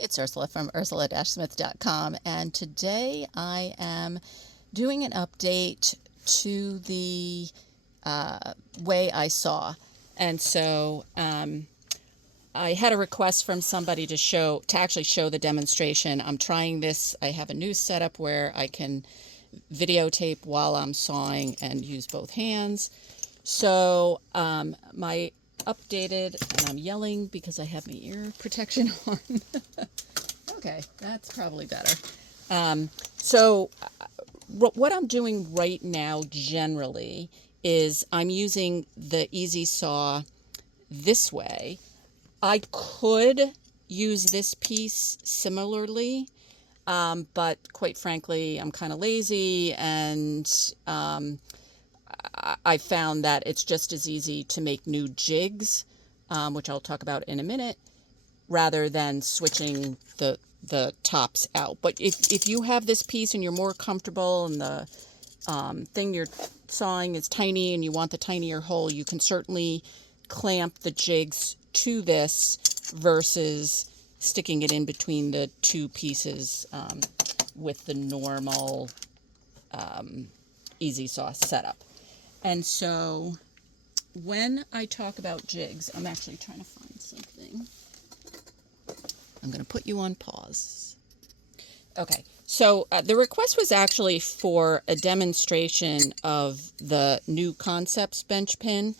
It's Ursula from ursula-smith.com, and today I am doing an update to the way I saw. And so I had a request from somebody to actually show the demonstration. I'm trying this. I have a new setup where I can videotape while I'm sawing and use both hands. So my updated, and I'm yelling because I have my ear protection on. Okay, that's probably better. So what I'm doing right now generally is I'm using the Easy Saw this way. I could use this piece similarly, but quite frankly, I'm kind of lazy, and I found that it's just as easy to make new jigs, which I'll talk about in a minute, rather than switching the tops out. But if you have this piece and you're more comfortable and the thing you're sawing is tiny and you want the tinier hole, you can certainly clamp the jigs to this versus sticking it in between the two pieces with the normal Easy Saw setup. And so when I talk about jigs, I'm actually trying to find something. I'm going to put you on pause. Okay, so the request was actually for a demonstration of the new Concepts bench pin.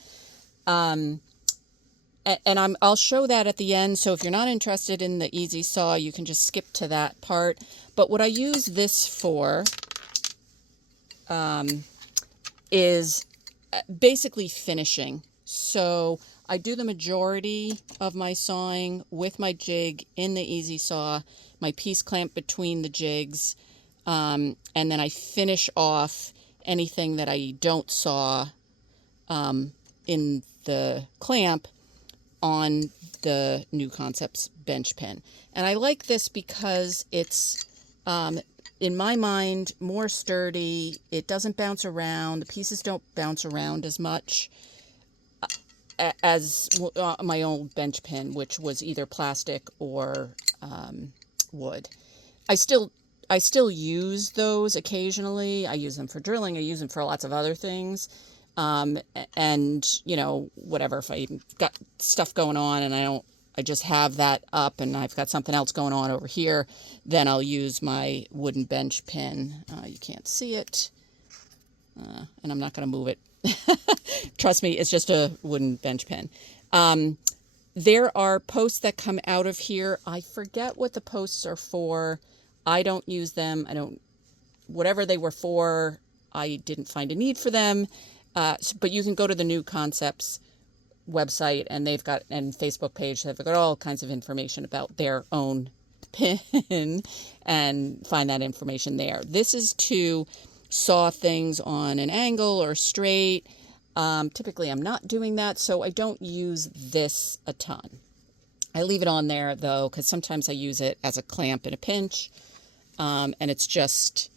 And I'll show that at the end. So if you're not interested in the Easy Saw, you can just skip to that part. But what I use this for is basically finishing. So I do the majority of my sawing with my jig in the Easy Saw, my piece clamp between the jigs, and then I finish off anything that I don't saw in the clamp on the new Concepts bench pin. And I like this because it's, in my mind, more sturdy. It doesn't bounce around. The pieces don't bounce around as much as my old bench pin, which was either plastic or wood. I still use those occasionally. I use them for drilling. I use them for lots of other things. And you know, whatever, if I got stuff going on and I just have that up and I've got something else going on over here, then I'll use my wooden bench pin. You can't see it, and I'm not going to move it. Trust me, it's just a wooden bench pin. There are posts that come out of here. I forget what the posts are for. I don't use them. Whatever they were for, I didn't find a need for them. But you can go to the new Concepts website, and they've got, and Facebook page, they've got all kinds of information about their own pin and find that information there. This is to saw things on an angle or straight. Typically I'm not doing that, so I don't use this a ton. I leave it on there though, because sometimes I use it as a clamp in a pinch, and it's just,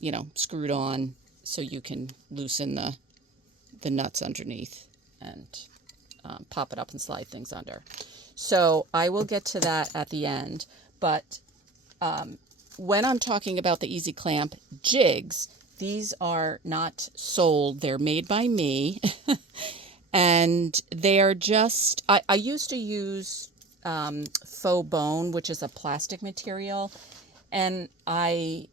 you know, screwed on so you can loosen the nuts underneath and pop it up and slide things under. So I will get to that at the end. But when I'm talking about the Easy Clamp jigs, these are not sold. They're made by me. And they are just, I used to use faux bone, which is a plastic material. And I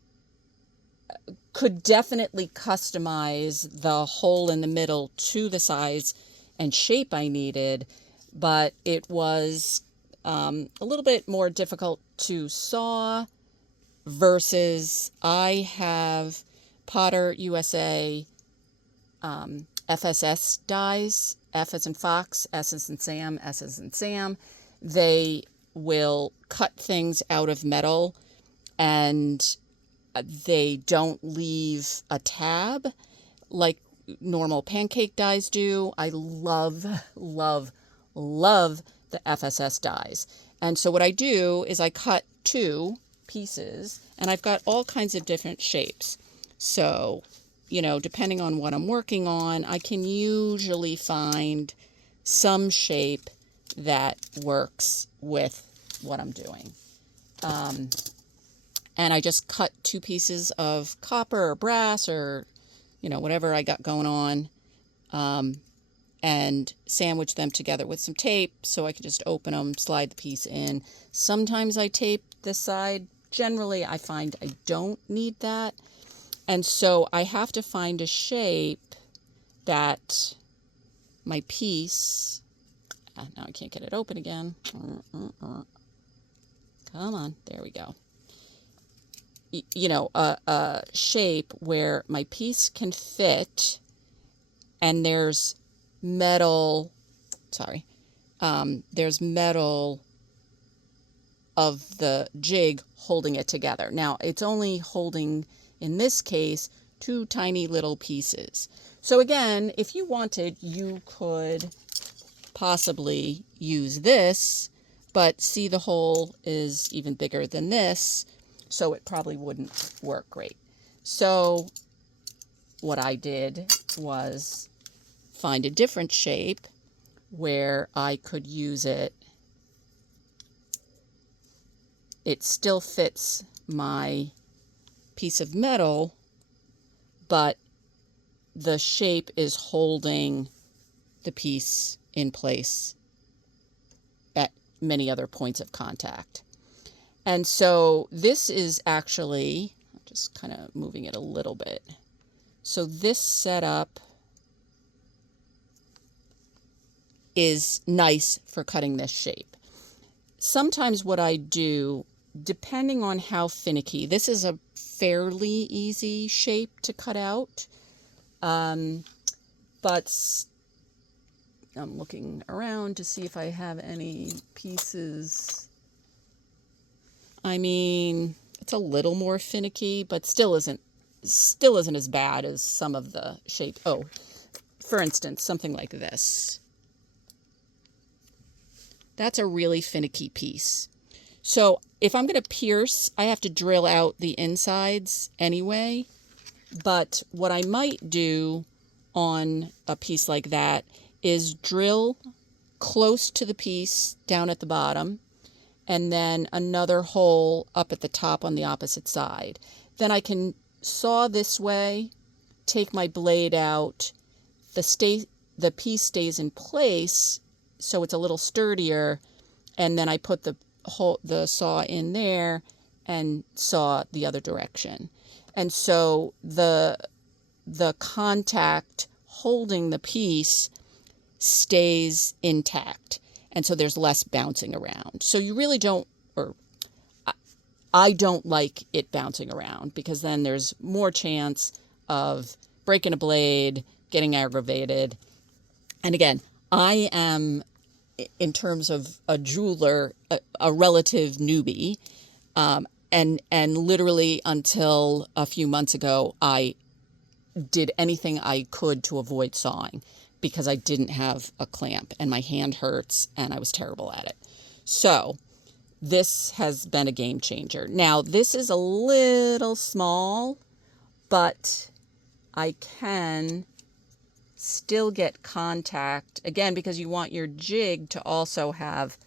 could definitely customize the hole in the middle to the size and shape I needed, but it was a little bit more difficult to saw versus I have Potter USA FSS dies, F as in Fox, S as in Sam, S as in Sam. They will cut things out of metal and they don't leave a tab like normal pancake dies do. I love, love, love the FSS dies. And so what I do is I cut two pieces, and I've got all kinds of different shapes. So, you know, depending on what I'm working on, I can usually find some shape that works with what I'm doing. And I just cut 2 pieces of copper or brass or, whatever I got going on, and sandwich them together with some tape so I can just open them, slide the piece in. Sometimes I tape this side. Generally, I find I don't need that. And so I have to find a shape that my piece, now I can't get it open again. Come on, there we go. A shape where my piece can fit and there's metal, there's metal of the jig holding it together. Now, it's only holding, in this case, 2 tiny little pieces. So again, if you wanted, you could possibly use this, but see, the hole is even bigger than this, so it probably wouldn't work great. So what I did was find a different shape where I could use it. It still fits my piece of metal, but the shape is holding the piece in place at many other points of contact. And so this is actually, I'm just kind of moving it a little bit. So this setup is nice for cutting this shape. Sometimes what I do, depending on how finicky, this is a fairly easy shape to cut out, but I'm looking around to see if I have any pieces. I mean, it's a little more finicky, but still isn't as bad as some of the shape. Oh, for instance, something like this. That's a really finicky piece. So if I'm going to pierce, I have to drill out the insides anyway. But what I might do on a piece like that is drill close to the piece down at the bottom, and then another hole up at the top on the opposite side. Then I can saw this way, take my blade out, the piece stays in place, so it's a little sturdier, and then I put the saw in there and saw the other direction. And so the contact holding the piece stays intact. And so there's less bouncing around. So you really don't, or I don't like it bouncing around, because then there's more chance of breaking a blade, getting aggravated. And again, I am, in terms of a jeweler, a relative newbie. And literally until a few months ago, I did anything I could to avoid sawing because I didn't have a clamp and my hand hurts and I was terrible at it. So this has been a game changer. Now, this is a little small, but I can still get contact, again, because you want your jig to also have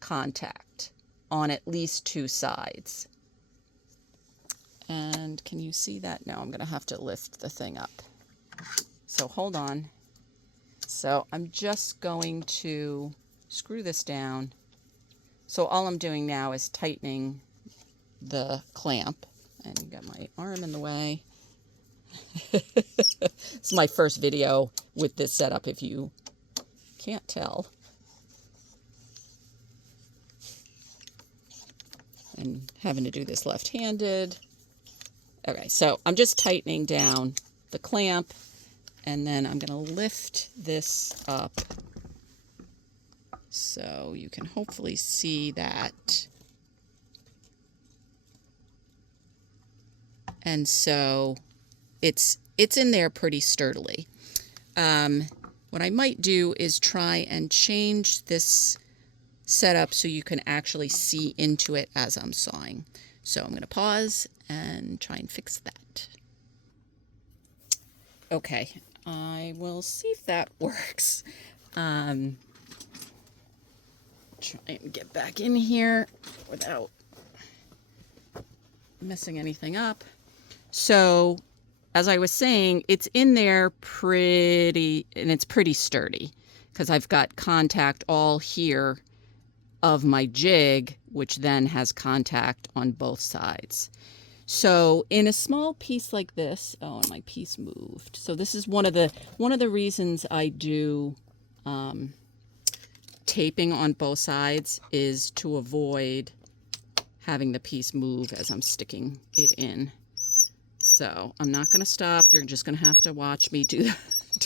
contact on at least 2 sides. And can you see that? No, I'm going to have to lift the thing up. So hold on. So I'm just going to screw this down. So all I'm doing now is tightening the clamp. And you got my arm in the way. This is my first video with this setup, if you can't tell. And having to do this left-handed. Okay, so I'm just tightening down the clamp, and then I'm going to lift this up so you can hopefully see that. And so it's in there pretty sturdily. What I might do is try and change this setup so you can actually see into it as I'm sawing. So I'm going to pause and try and fix that. Okay, I will see if that works. Try and get back in here without messing anything up. So, as I was saying, it's in there pretty, and it's pretty sturdy because I've got contact all here of my jig, which then has contact on both sides. So in a small piece like this, oh, and my piece moved. So this is one of the reasons I do taping on both sides, is to avoid having the piece move as I'm sticking it in. So I'm not going to stop. You're just going to have to watch me do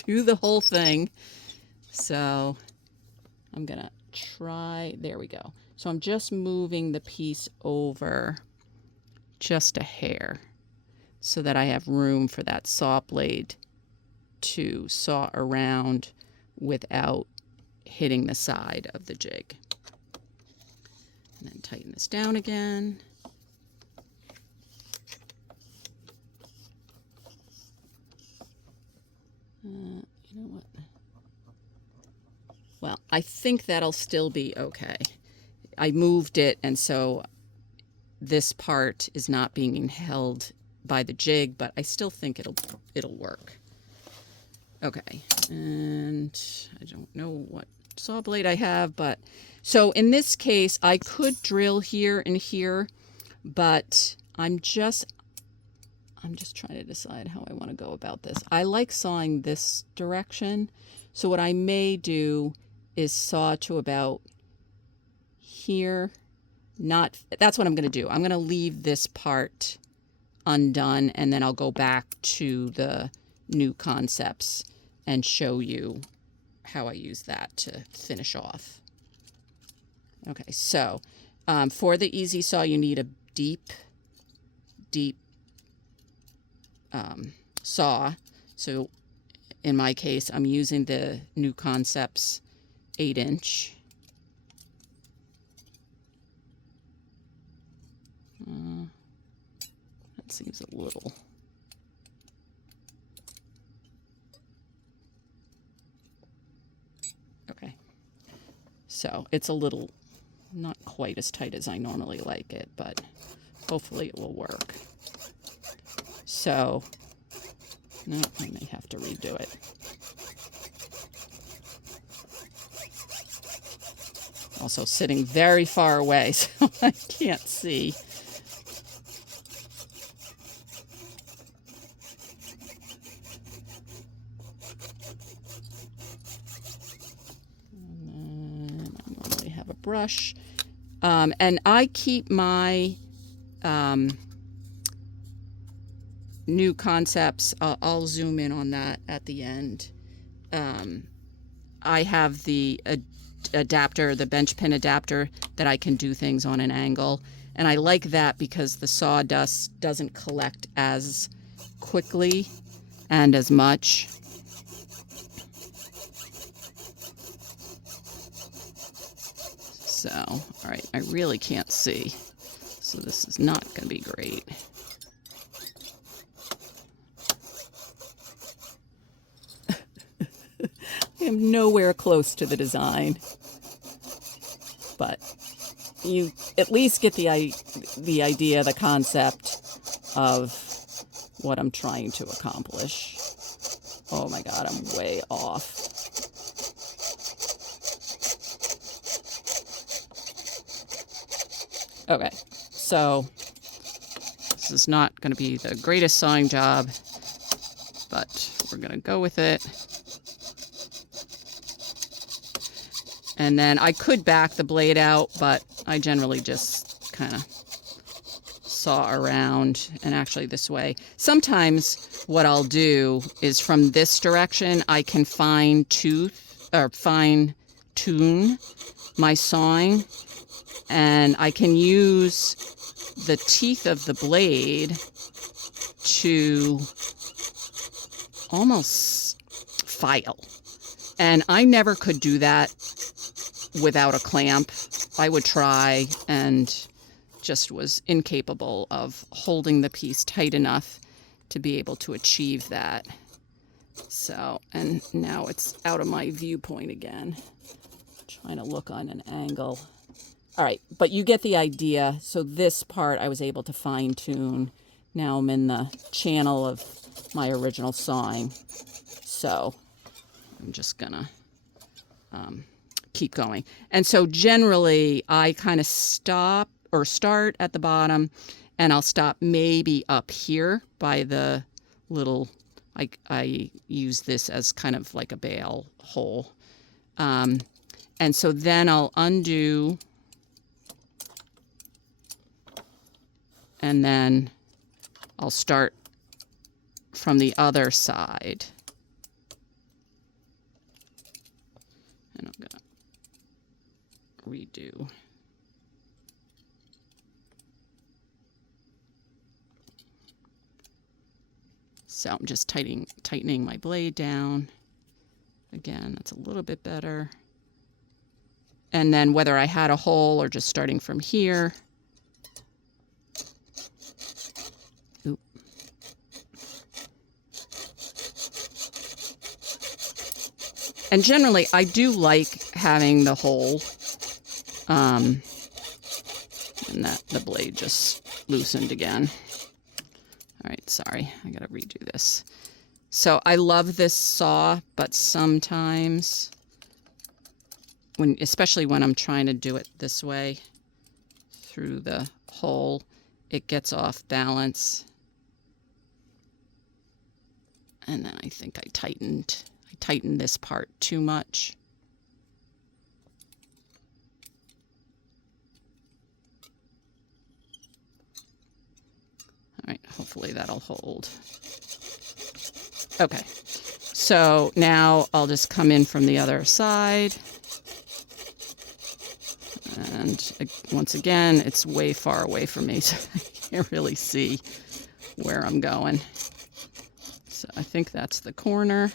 the whole thing. So I'm going to try. There we go. So I'm just moving the piece over just a hair so that I have room for that saw blade to saw around without hitting the side of the jig. And then tighten this down again. You know what? Well, I think that'll still be okay. I moved it, and so this part is not being held by the jig, but I still think it'll work. Okay, and I don't know what saw blade I have, but so in this case I could drill here and here, but I'm just trying to decide how I want to go about this. I like sawing this direction, so what I may do is saw to about here. That's what I'm going to do. I'm going to leave this part undone, and then I'll go back to the new concepts and show you how I use that to finish off. Okay, so for the easy saw, you need a deep saw. So in my case, I'm using the new concepts 8-inch. That seems a little. Okay. So it's a little, not quite as tight as I normally like it, but hopefully it will work. So, no, I may have to redo it. Also sitting very far away, so I can't see. And then I normally have a brush. And I keep my new concepts, I'll zoom in on that at the end. I have the adapter, the bench pin adapter, that I can do things on an angle, and I like that because the sawdust doesn't collect as quickly and as much. So, all right, I really can't see, so this is not going to be great. I am nowhere close to the design, but you at least get the idea, the concept of what I'm trying to accomplish. Oh my God, I'm way off. Okay, so this is not going to be the greatest sawing job, but we're going to go with it. And then I could back the blade out, but I generally just kind of saw around, and actually this way. Sometimes what I'll do is from this direction, I can fine tune my sawing, and I can use the teeth of the blade to almost file. And I never could do that without a clamp. I would try and just was incapable of holding the piece tight enough to be able to achieve that. So, and now it's out of my viewpoint again. Trying to look on an angle All right, but you get the idea. So this part I was able to fine tune. Now I'm in the channel of my original sawing. So I'm just gonna keep going. And so generally I kind of stop or start at the bottom, and I'll stop maybe up here by the little, I use this as kind of like a bail hole. And so then I'll undo, and then I'll start from the other side. And I'm gonna redo. So I'm just tightening my blade down. Again, that's a little bit better. And then whether I had a hole or just starting from here. Oop. And generally, I do like having the hole. And that the blade just loosened again. All right, sorry, I gotta redo this. So I love this saw, but sometimes, especially when I'm trying to do it this way through the hole, it gets off balance. And then I think I tightened this part too much. All right, hopefully that'll hold. Okay, so now I'll just come in from the other side. And once again, it's way far away from me, so I can't really see where I'm going. So I think that's the corner.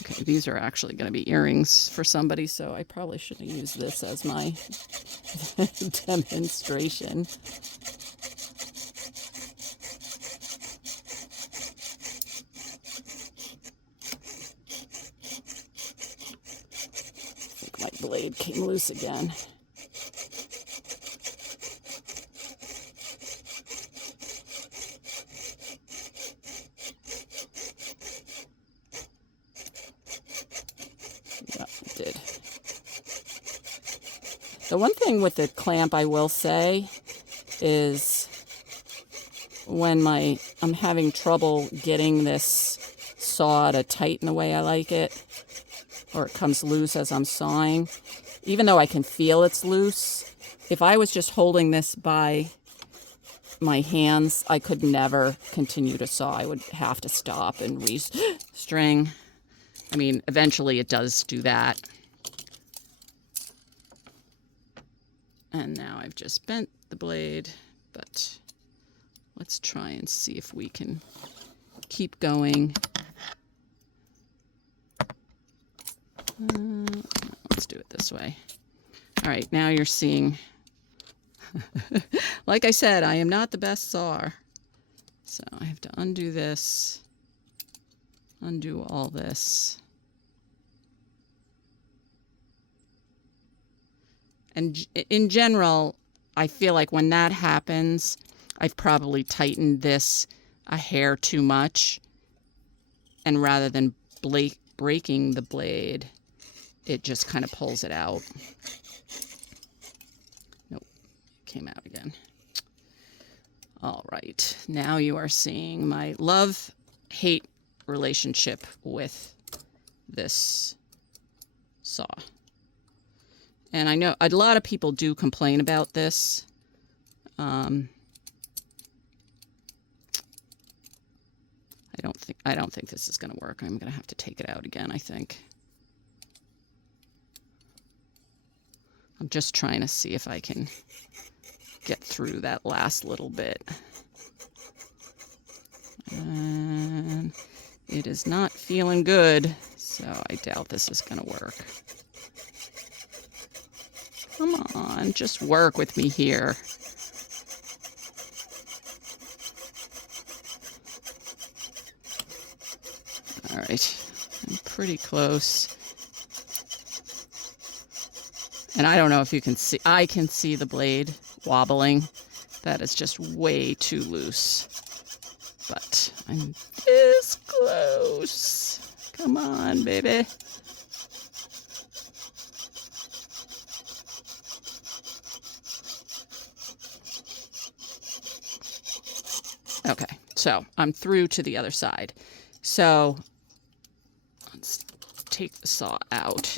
Okay, these are actually going to be earrings for somebody, so I probably shouldn't use this as my demonstration. I think my blade came loose again. Yeah, it did. The one thing with the clamp I will say is when I'm having trouble getting this saw to tighten the way I like it, or it comes loose as I'm sawing, even though I can feel it's loose, if I was just holding this by my hands, I could never continue to saw. I would have to stop and restring. I mean, eventually it does do that. And now I've just bent the blade, but let's try and see if we can keep going. Let's do it this way. All right, now you're seeing, like I said, I am not the best sawer. So I have to undo this, undo all this. And in general, I feel like when that happens, I've probably tightened this a hair too much. And rather than breaking the blade, it just kind of pulls it out. Nope, came out again. All right, now you are seeing my love-hate relationship with this saw. And I know a lot of people do complain about this. I don't think this is going to work. I'm going to have to take it out again, I think. I'm just trying to see if I can get through that last little bit. And it is not feeling good, so I doubt this is going to work. Come on, just work with me here. All right, I'm pretty close. And I don't know if you can see, I can see the blade wobbling. That is just way too loose. But I'm this close. Come on, baby. Okay, so I'm through to the other side. So let's take the saw out.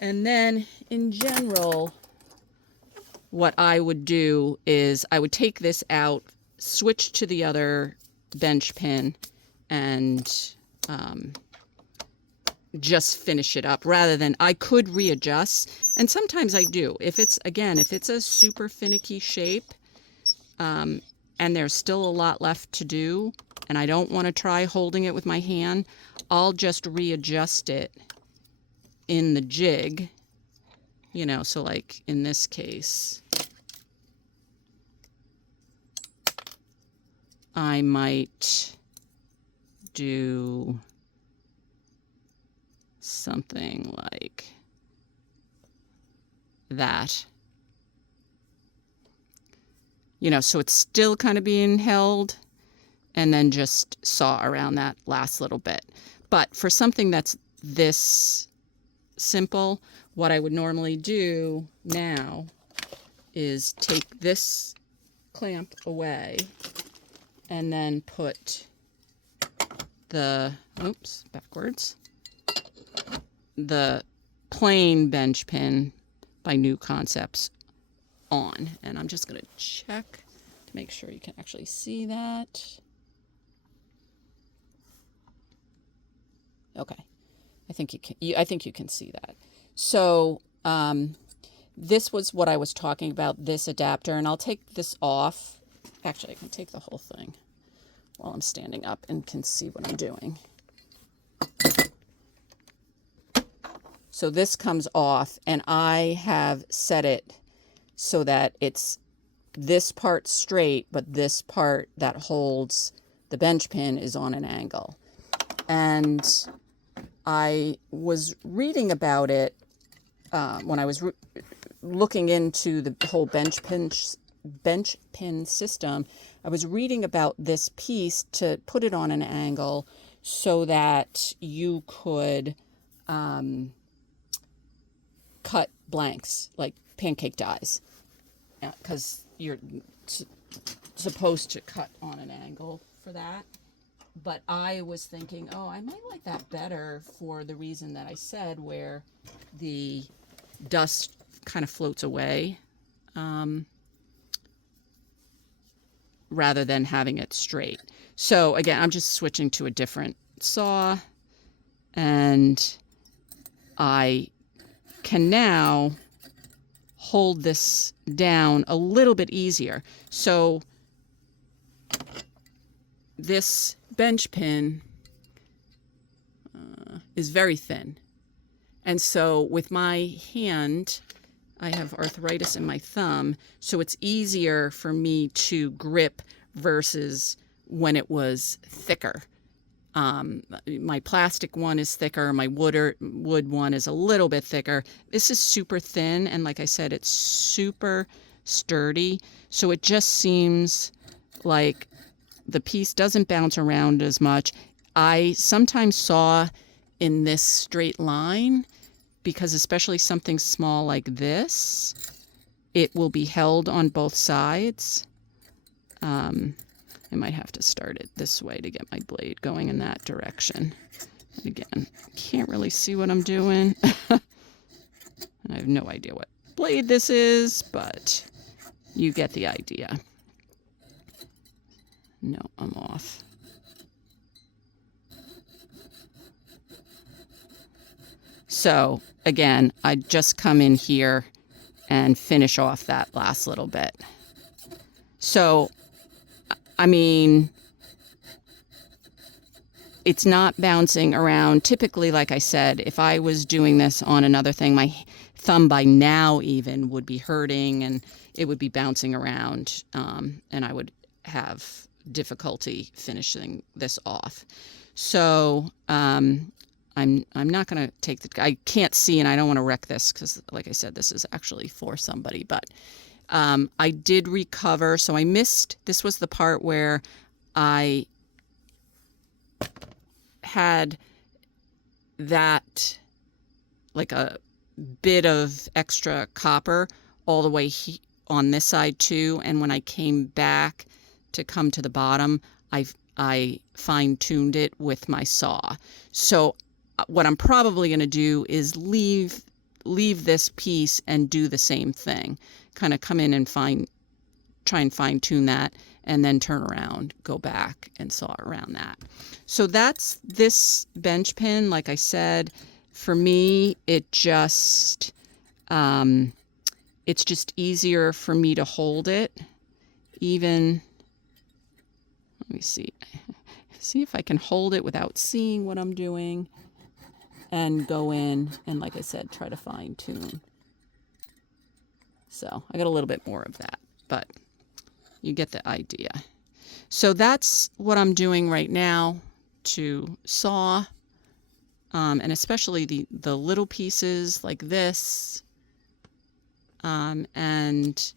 And then in general, what I would do is I would take this out, switch to the other bench pin, and just finish it up rather than I could readjust. And sometimes I do. If it's, again, if it's a super finicky shape, and there's still a lot left to do, and I don't want to try holding it with my hand, I'll just readjust it in the jig, you know, so like in this case, I might do something like that. You know, so it's still kind of being held, and then just saw around that last little bit. But for something that's this simple, what I would normally do now is take this clamp away and then put the, oops, backwards, the plain bench pin by New Concepts on. And I'm just going to check to make sure you can actually see that. Okay. I think you can, I think you can see that. So this was what I was talking about, this adapter, and I'll take this off. Actually, I can take the whole thing while I'm standing up and can see what I'm doing. So this comes off, and I have set it so that it's this part straight, but this part that holds the bench pin is on an angle. And I was reading about it when I was looking into the whole bench pin system. I was reading about this piece to put it on an angle so that you could cut blanks, like pancake dies, because you're supposed to cut on an angle for that. But I was thinking, oh, I might like that better for the reason that I said, where the dust kind of floats away, rather than having it straight. So again, I'm just switching to a different saw, and I can now hold this down a little bit easier. So this bench pin is very thin. And so with my hand, I have arthritis in my thumb, so it's easier for me to grip versus when it was thicker. My plastic one is thicker, my wood one is a little bit thicker. This is super thin, and like I said, it's super sturdy, so it just seems like the piece doesn't bounce around as much. I sometimes saw in this straight line, because especially something small like this, it will be held on both sides. I might have to start it this way to get my blade going in that direction. And again, can't really see what I'm doing. And I have no idea what blade this is, but you get the idea. No, I'm off. So again, I just come in here and finish off that last little bit. So, I mean, it's not bouncing around. Typically, like I said, if I was doing this on another thing, my thumb by now even would be hurting, and it would be bouncing around, and I would have difficulty finishing this off. So I'm I'm not going to take I can't see, and I don't want to wreck this because, like I said, this is actually for somebody. But I did recover. So I missed, this was the part where I had that, like a bit of extra copper all the way on this side too. And when I came back to come to the bottom, I fine-tuned it with my saw. So what I'm probably going to do is leave this piece and do the same thing. Kind of come in and try and fine-tune that, and then turn around, go back and saw around that. So that's this bench pin. Like I said, for me, it's just easier for me to hold it. Even, let me see if I can hold it without seeing what I'm doing, and go in and, like I said, try to fine tune. So I got a little bit more of that, but you get the idea. So that's what I'm doing right now to saw, and especially the little pieces like this, and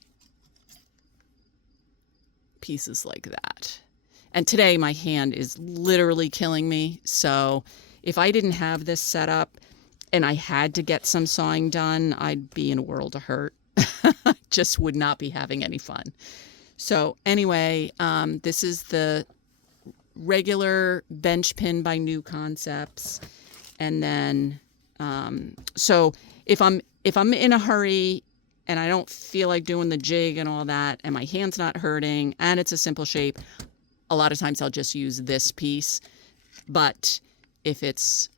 pieces like that. And today my hand is literally killing me. So if I didn't have this set up and I had to get some sawing done, I'd be in a world of hurt. Just would not be having any fun. So anyway, this is the regular bench pin by New Concepts. And then, so if I'm in a hurry and I don't feel like doing the jig and all that, and my hand's not hurting, and it's a simple shape, a lot of times I'll just use this piece. But if it's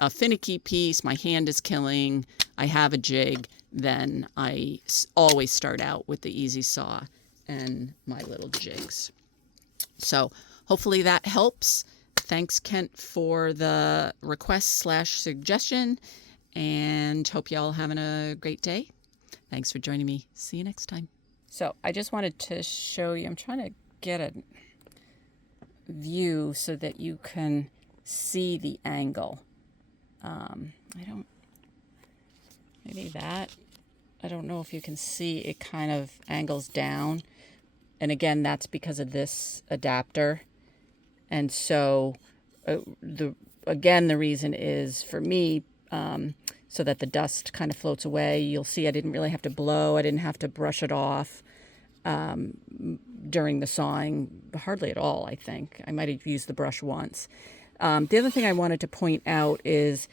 a finicky piece, my hand is killing, I have a jig, then I always start out with the easy saw and my little jigs. So hopefully that helps. Thanks, Kent, for the request/suggestion, and hope you all having a great day. Thanks for joining me. See you next time. So I just wanted to show you, I'm trying to get a view so that you can see the angle. I don't know if you can see, it kind of angles down. And again, that's because of this adapter. And so the reason is for me, so that the dust kind of floats away. You'll see I didn't really have to blow. I didn't have to brush it off during the sawing, hardly at all, I think. I might have used the brush once. The other thing I wanted to point out is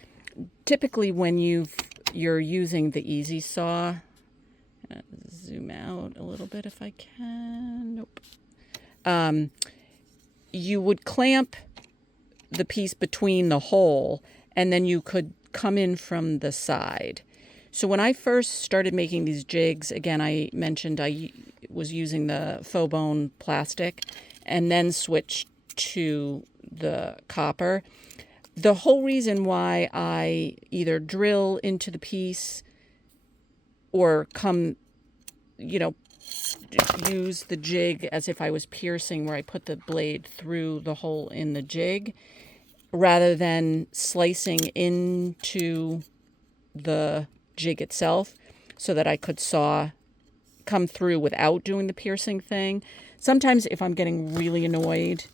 typically when you're using the easy saw, zoom out a little bit if I can. Nope. You would clamp the piece between the hole, and then you could come in from the side. So when I first started making these jigs, again, I mentioned I was using the faux bone plastic and then switched to the copper. The whole reason why I either drill into the piece or use the jig as if I was piercing, where I put the blade through the hole in the jig rather than slicing into the jig itself, so that I could come through without doing the piercing thing. Sometimes if I'm getting really annoyed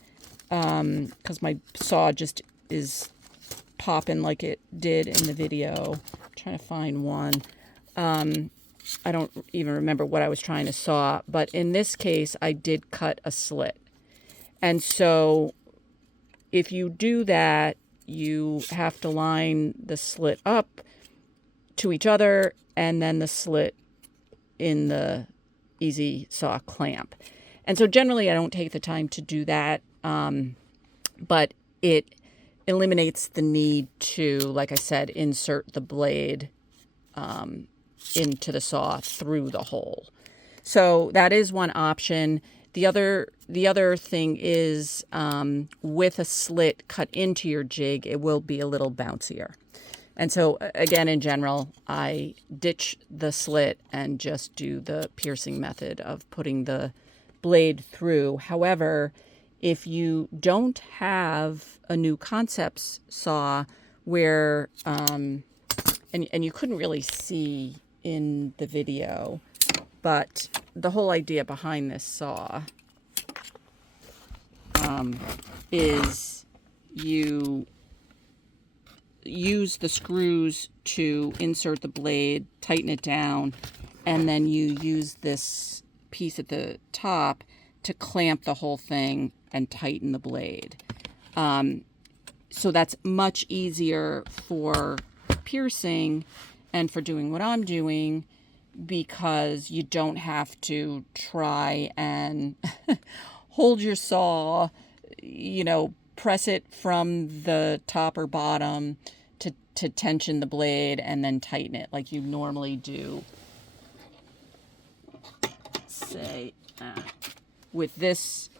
because my saw just is popping like it did in the video, I'm trying to find one. I don't even remember what I was trying to saw, but in this case, I did cut a slit. And so if you do that, you have to line the slit up to each other and then the slit in the easy saw clamp. And so generally I don't take the time to do that, but it eliminates the need to, like I said, insert the blade into the saw through the hole. So that is one option. The other thing is with a slit cut into your jig, it will be a little bouncier. And so again, in general, I ditch the slit and just do the piercing method of putting the blade through. However, if you don't have a New Concepts saw where, and you couldn't really see in the video, but the whole idea behind this saw is you use the screws to insert the blade, tighten it down, and then you use this piece at the top to clamp the whole thing and tighten the blade. So that's much easier for piercing and for doing what I'm doing, because you don't have to try and hold your saw, press it from the top or bottom to tension the blade and then tighten it like you normally do, say, with this.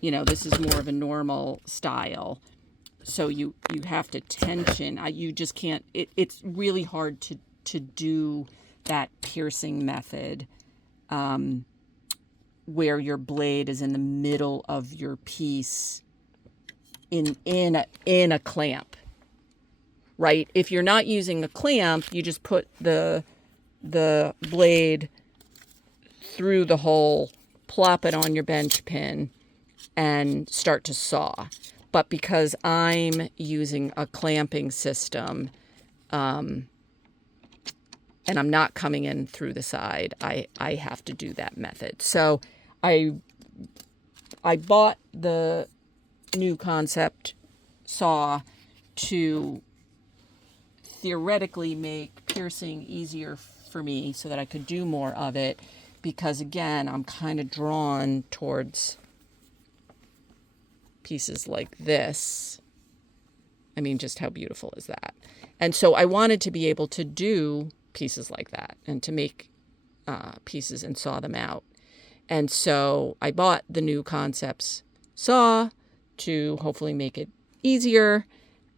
This is more of a normal style, so you have to tension. You just can't. It's really hard to do that piercing method where your blade is in the middle of your piece in a clamp, right? If you're not using a clamp, you just put the blade through the hole, plop it on your bench pin, and start to saw. But because I'm using a clamping system, and I'm not coming in through the side, I have to do that method. So I bought the new concept saw to theoretically make piercing easier for me so that I could do more of it, because again, I'm kind of drawn towards pieces like this. I mean, just how beautiful is that? And so I wanted to be able to do pieces like that and to make pieces and saw them out. And so I bought the new concepts saw to hopefully make it easier.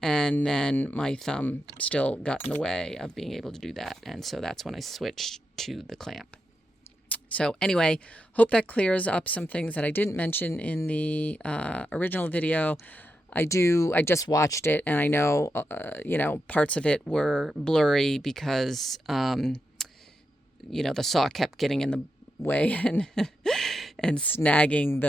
And then my thumb still got in the way of being able to do that. And so that's when I switched to the clamp. So anyway, hope that clears up some things that I didn't mention in the original video. I just watched it, and I know, parts of it were blurry because, the saw kept getting in the way and snagging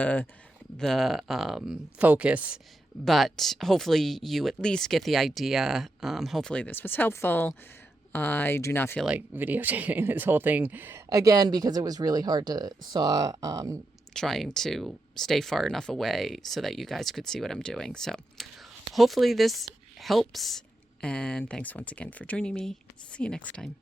the focus. But hopefully you at least get the idea. Hopefully this was helpful. I do not feel like videotaping this whole thing again because it was really hard to saw, trying to stay far enough away so that you guys could see what I'm doing. So hopefully this helps. And thanks once again for joining me. See you next time.